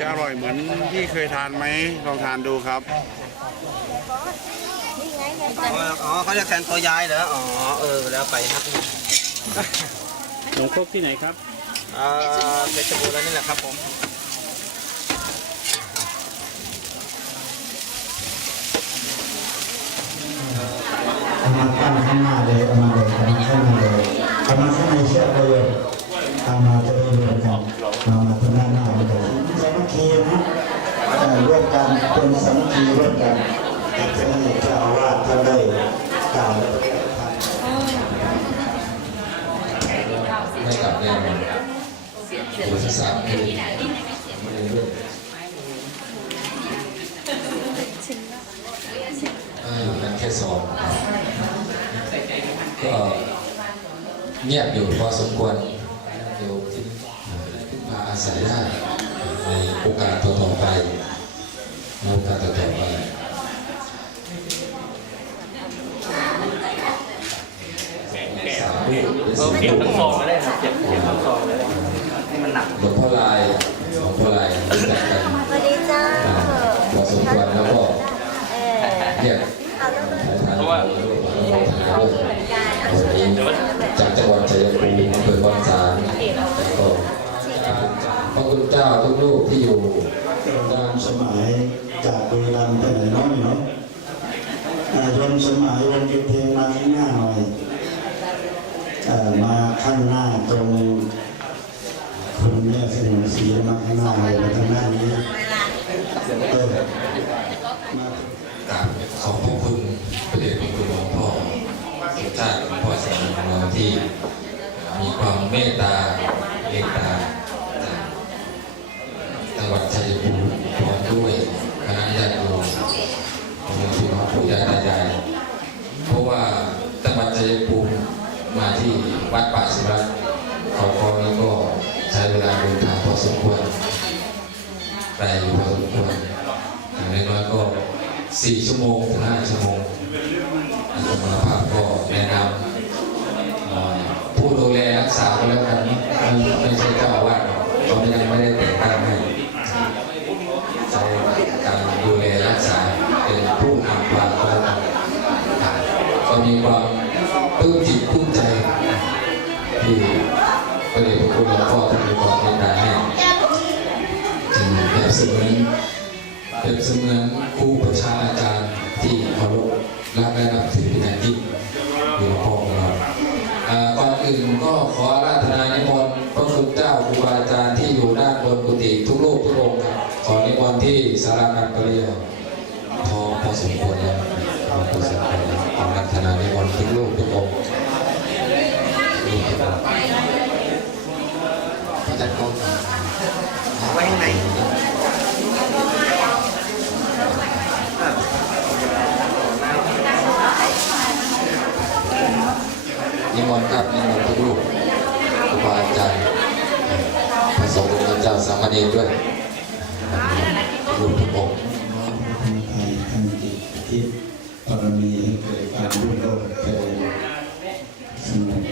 จะอร่อยเหมือนที่เคยทานไหมลองทานดูครับ นี่ไงไงก็อ๋อเขาจะแทนตัวยายเหรออ๋อเออแล้วไปครับหลวงครกที่ไหนครับอ่าเพชรบูรณ์แล้วนี่แหละครับผมเอามาตั้งข้างหน้าเลยเอามาเลยเอามาข้างหน้าเลยเอามาข้างในเชือกเลยเอ สามัคคีนะเอ่อร่วมกันเป็นสามัคคีร่วมกันให้เจ้าอาวาสท่านได้กล่าวให้กับเรียนผู้ศึกษาม่ได้เลือกเออกันแค่สองก็เงียบอยู่พอสมควรเดี๋ยวที่พึ่งพาอาศัยได้ ในโอกาสต่อๆไปในโอกาสต่อๆไปสามรูปหรือสี่เก็บทั้งซองเลยครับเก็บเก็บทั้งซองเลยให้มันหนักหลวงพ่อลายหลวงพ่อลายรู้จักกันสวัสดีจ้าพอสมควรแล้วก็เออเรียกเอาแล้วมันทาเราด้วยวันนี้จากจังหวัดชัยภูมิ ที่อยู่ตามสมัยจากบุรีรัมย์ไปไหนน้อยเนาะอ่ายนสมัยวันกินเพลงมาข้างหน้าหน่อยมาข้างหน้าตรงคุณแม่สมุนศรีมาข้างหน้าเลยมาข้างหน้านี้เออมากราบขอบพระคุณพระเดชพระคุณหลวงพ่อสุชาติหลวงพ่อสนของเราที่มีความเมตตา ไกลอยู่พอสมควรอย่างน้อยก็สี่ชั่วโมงถึงห้าชั่วโมงสมรภาพก็แนะนำเอ่อผู้ดูแลรักษาก็แล้วกันไม่ไม่ใช่เจ้าอาวาสเขายังไม่ได้แต่งตั้งให้ เสมือนเป็นเสมือนครูประชาอาจารย์ที่เคารพและนับถือเป็นอย่างยิ่งหลวงพ่อของเราอ่าก่อนอื่นก็ขออาราธนานิมนต์พระคุณเจ้าครูบาอาจารย์ที่อยู่ด้านบนกุฏิทุกรูปทุกองค์ครับขอนิมนต์ที่สาราการประเรียนพอพอสมควรแล้วพอพอสมควรแล้วขอรัตนาในวันทุกลูกทุกองค์ลูกทุกองค์พระจักรกองไว้ข้างใน มนต์ครับนิมนต์ทุกลูกครูบาอาจารย์พระสงฆ์พระเจ้าสามเณรด้วยลูกทุกองค์ น้อมพระคุณไทยท่านจิตที่บารมีให้เกิดการรุ่งโรจน์เจริญสงบ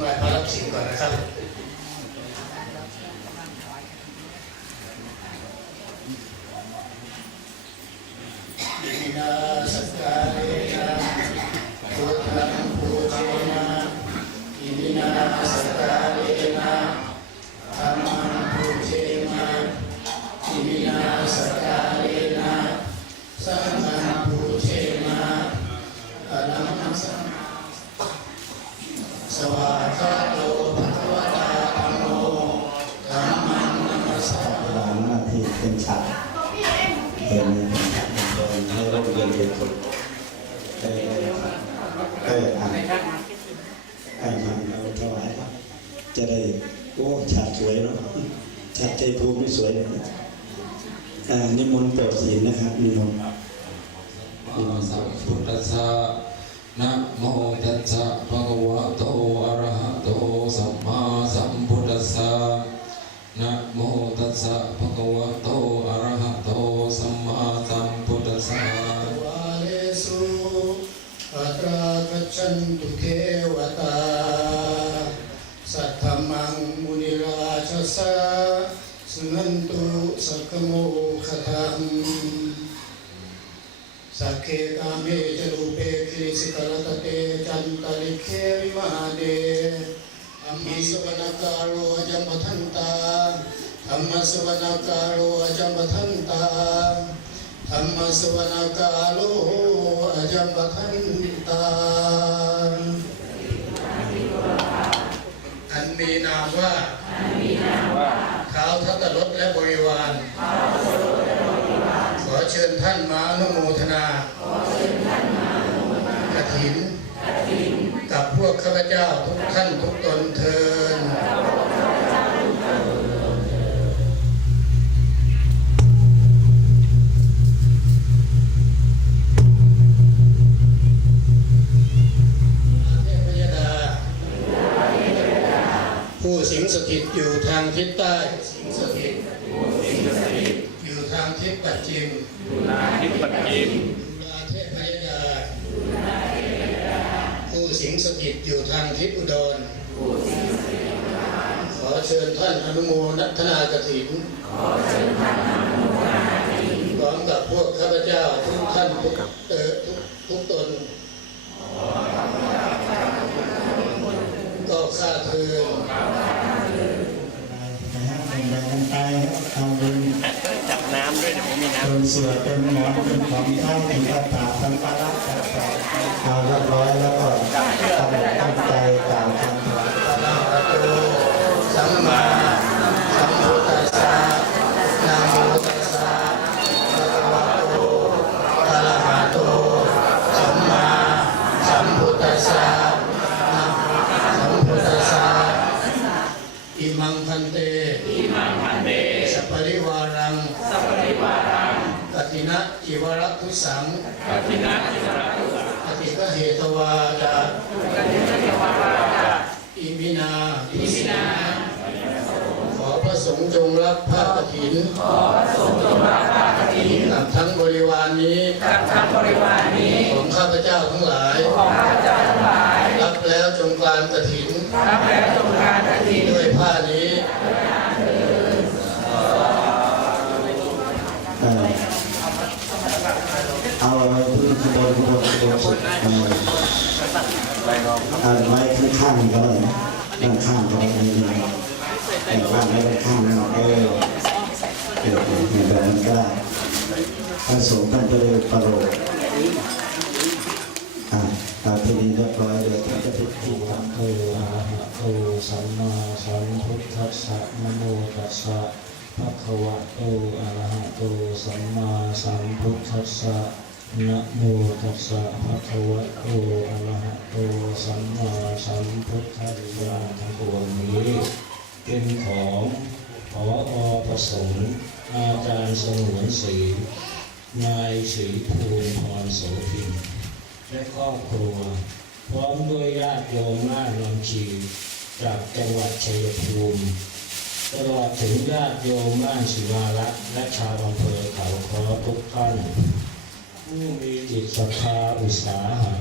มาพรับสินก่อนนะครับ อิ อออ่านอ่านมาเราถวายครับจะได้โอ้ฉากสวยเนาะฉากใจภูมิไม่สวยเลยอ่านิมนต์เปิดศีลนะครับนิมนต์นะโมสัมพุทธัสสะนะโมตัสสะ มังมุนิราชสะสุนันตุสักโมขทังสักเคกาเมจรูเปคิริสิกรตเตจันตลิเควิมาเดอัมมิสวนาการโรจัมปทันตาอัมมสวนาการโรจัมปทันตาธรรมสวนกาโลอจัมปทันตาอัน มีนามว่าท้าวทัตรถและบริวาร ขอเชิญท่านมาอนุโมทนากถิน กับพวกข้าพเจ้าทุกท่านทุกตนเทิน งสถิตอยู่ทางทิศใต้สิงสถิตอยู่ทางทิศปัจจิมทิศปัจจิมลาเทพยดาผู้สิงสถิตอยู่ทางทิศอุดร ขอเชิญท่านอนุโมทนากถินพร้อมกับพวกข้าพเจ้าทุกท่านทุกเอ่อทุกทุกตน ก็ข้าเทือน นะครับเป็นแรงไปเอาเป็นจับน้ำด้วยเดี๋ยวผมมีน้ำเป็นเสือเป็นหมอนเป็นของท่านเป็นกระตาเป็นปลาลักกระตาเอาเรียบร้อยแล้วก็ตั้งตั้งใจกล่าวคำถายพระนาคโตสัมมา รับผ้ากฐินขอพระสงฆ์จงรับผ้ากฐินกับทั้งบริวารนี้กับทั้งบริวารนี้ ของข้าพเจ้าทั้งหลายของข้าพเจ้าทั้งหลาย รับแล้วจงกรานกฐินรับแล้วจงกรานกฐินด้วยผ้านี้เอาพื้นขบวนขบวนขบวนสุดอ่าไว้ข้างๆก็ได้ข้างๆก็ได้ นะแต่ว่างไว้ด้ข้างนั่นเออเออเออแบบนั้นได้พระสงฆ์ท่านเลยประโลกอ่าเอาทีนี้เรียบร้อยเดี๋ยวท่านจะพิธีทำโออะระหะโตสัมมาสัมพุทธัสสะนะโมตัสสะภะคะวะโตอะระหะโตสัมมาสัมพุทธัสสะนะโมตัสสะภะคะวะโตอะระหะโตสัมมาสัมพุทธัสสะทั้งปวงนี้ เป็นของขออประสงค์อาจารย์สงวนศรีนายศรีภูมิพรโสภินและครอบครัว พร้อมด้วยญาติโยมบ้านลำชีจากจังหวัดชัยภูมิตลอดถึงญาติโยมบ้านศิวารักษ์และชาวอำเภอเขาคอทุกท่านผู้มีจิตศรัทธาอุตสาหะ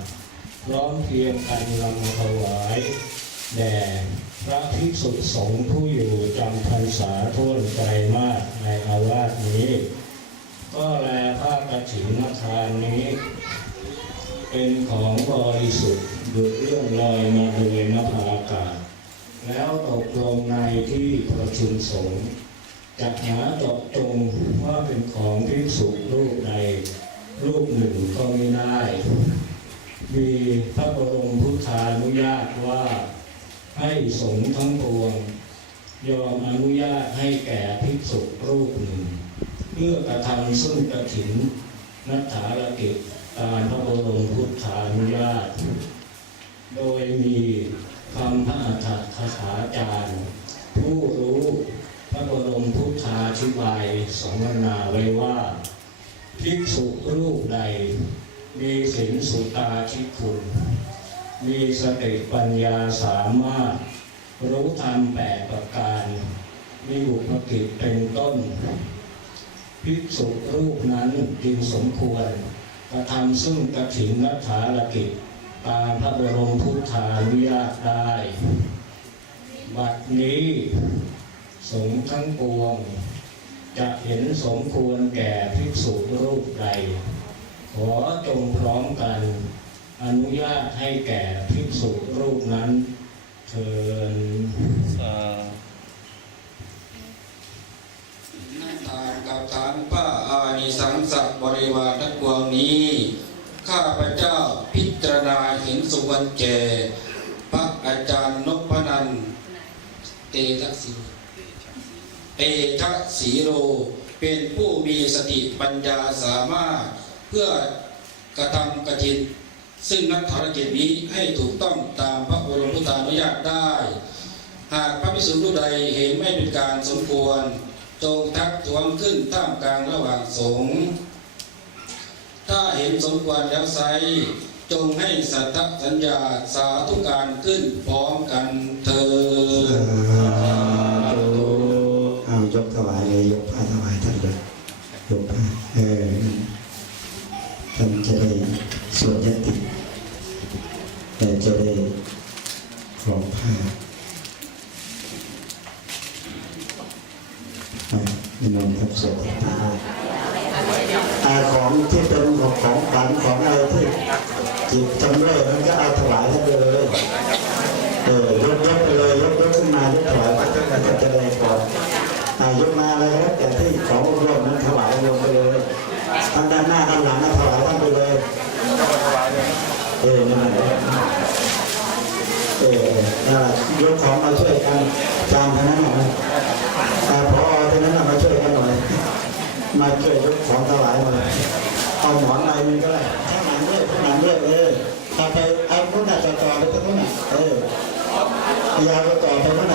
พร้อมเพรียงกันนำถวายแด่ พระภิกษุสงฆ์ผู้อยู่จำพรรษาทั่วใจมากในอาวาสนี้ ก็แลผ้ากฐินนทานนี้ เป็นของบริสุทธิ์ดุจเรื่องลอยมาโดยนภาอากาศ แล้วตกลงในที่ประชุมสงฆ์จัดหาตกตรงว่าเป็นของภิกษุรูปใดรูปหนึ่งก็ไม่ได้ มีพระบรมพุทธานุญาตว่า ให้สงฆ์ทั้งปวงยอมอนุญาตให้แก่ภิกษุรูปหนึ่ง เพื่อกระทำซึ่งกฐินนัฐารกิจตามพระบรมพุทธานุญาต โดยมีคำพระอัฏฐคาถาจารย์ ผู้รู้พระบรมพุทธาธิบายสองนาไว้ว่า ภิกษุรูปใด มีศีลสุตาชิคุณ มีสติปัญญาสามารถรู้ธรรมแปดประการ มีบุพกิจเป็นต้น ภิกษุรูปนั้นจึงสมควร กระทำซึ่งกถินนัฐารกิจ ตามพระบรมพุทธานุญาตได้ บัดนี้สงฆ์ทั้งปวง จะเห็นสมควรแก่ภิกษุรูปใด ขอจงพร้อมกัน อนุญาตให้แก่ภิกษุรูปนั้นเชิญทานกับทานป้าอานิสังสักบริวารทั้งปวงนี้ ข้าพเจ้าพิจารณาเห็นสุวรรณแก่พระอาจารย์นพนันท์เตชะสีเตชะสีโร เป็นผู้มีสติปัญญาสามารถเพื่อกระทำกฐิน ซึ่งนักธารกิจนี้ให้ถูกต้องตามพระบรมพุทธานุญาตได้ หากพระภิกษุรูปใดเห็นไม่เป็นการสมควรจงทักท้วงขึ้นท่ามกลางระหว่างสงฆ์ถ้าเห็นสมควรแล้วไซจงให้สัตย์สัญญาสาธุการขึ้นพร้อมกันเถิดเอายกถวายเลยยกผ้าถวายท่านเลยยกผ้าเออท่านจะได้สวดยติ แต่จะได้ครองผ้าอ่นิมนต์ครับสวดยติอาของที่เป็นของของขวัญของอะไรที่จิตจำเลยมันก็เอาถวายท่านไปเลยเออยกยกไปเลยยกยกขึ้นมายกถวายพระเจ้าก็จะได้ก่อนอ่ยกมาเลยครับแต่ที่ของรวมนั้นถวายรวมไปเลยทั้งด้านหน้าด้านหลังก็ถวายท่านไปเลยเออนั่นแหละเออนั่นแหละ ยกของมาช่วยกันจามเท่านั้นหน่อ่พอเท่านั้นมาช่วยกันหน่อย มาช่วยยกของถวายมาเอาหมอนอะไรมันก็ได้ถ้าหลังด้วยข้างหลังด้วยเลยถ้าไปเอาพวกนักต่อไปตรงนั้นเออพยายามก็ต่อไปว่หนักจะต่อไปกัน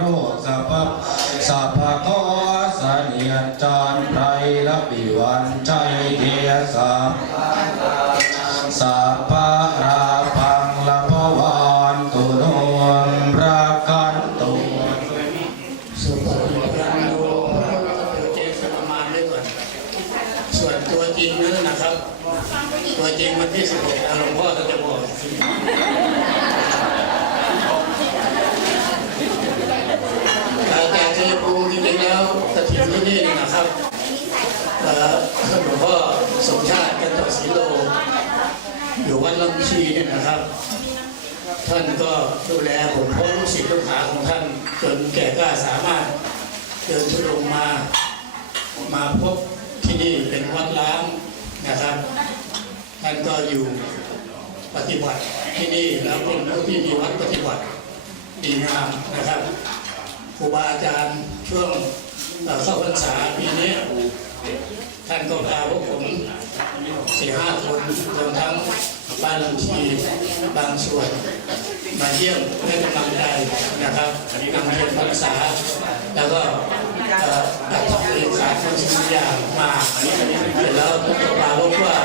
วิ สมชาติกันตศรีโลอยู่วัดลำชีเนี่ยนะครับ ท่านก็ดูแลผมเพราะลูกศิษย์ลูกหาของท่านจนแก่กล้าสามารถเดินทุดงมา มาพบที่นี่เป็นวัดล้างนะครับ ท่านก็อยู่ปฏิบัติที่นี่แล้วเป็นผู้ที่มีวัดปฏิบัติดีงามนะครับครูบาอาจารย์ช่วงเอ่อเข้าพรรษาปีนี้ ท่านก็พาพวกผมสี่ห้าคนรวมทั้งบ้านลำชีบางส่วนมาเยี่ยมให้กำลังใจนะครับนำเรียนพรรษา แล้วก็เอ่ออัดเอกสารทางสิ่งอย่างมาเสร็จแล้วก็ปรารบว่า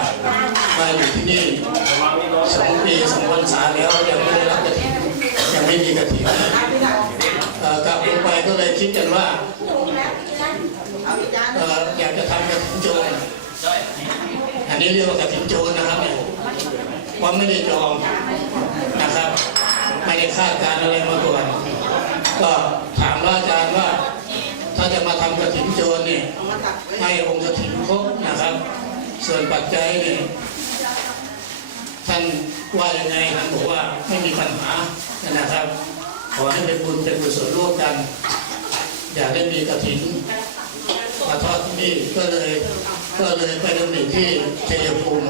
มาอยู่ที่นี่สองปีสองพรรษาแล้วยังไม่ได้รับกระถิ่นยังไม่มีกระถิ่นกลับลงไปก็เลยคิดกันว่า เอ่ออยากจะทำกระถิ่นโจรอันนี้เรียกว่ากระถิ่นโจรนะครับเนี่ยว่าไม่ได้จองนะครับ ไม่ได้คาดการณ์อะไรมาก่อนก็ถามอาจารย์ว่า ถ้าจะมาทำกระถิ่นโจรเนี่ยให้องค์กระถิ่นครบนะครับ ส่วนปัจจัยเนี่ยท่านว่ายังไงท่านบอกว่าไม่มีปัญหานะครับ ขอให้เป็นบุญเป็นกุศลร่วมกัน อยากได้มีกระถิ่นมาทอดที่นี่ก็เลยก็เลยไปดำเนินที่เชัยภูมิ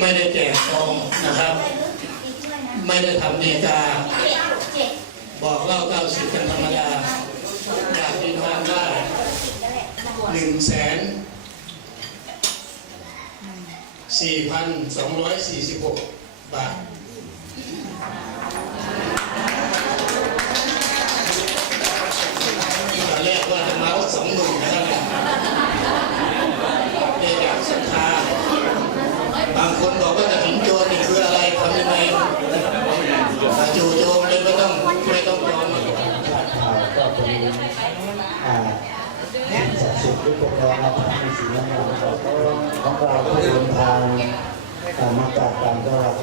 ไม่ได้แจกซองนะครับ ไม่ได้ทำเนกา บอกเล่าเก้าสิบเป็นธรรมดาอยากมีทานได้หนึ่งแสนสี่พันสองร้อยสี่สิบหกบาท ตอนแรกว่าจะมาสักสองหมื่นนะครับเนี่ยอยากศรัทธาบางคนบอกว่ากระถิ่นโจรนี่คืออะไรทำยังไงจู่โจมเลยไม่ต้องไม่ต้องยอมมาก่อน ข่าวก็เป็นอ่าศักดิ์ สุขที่ปกครองเราพระมีศีลธรรมของเราที่เดินทางมาจากต่างจังหวัด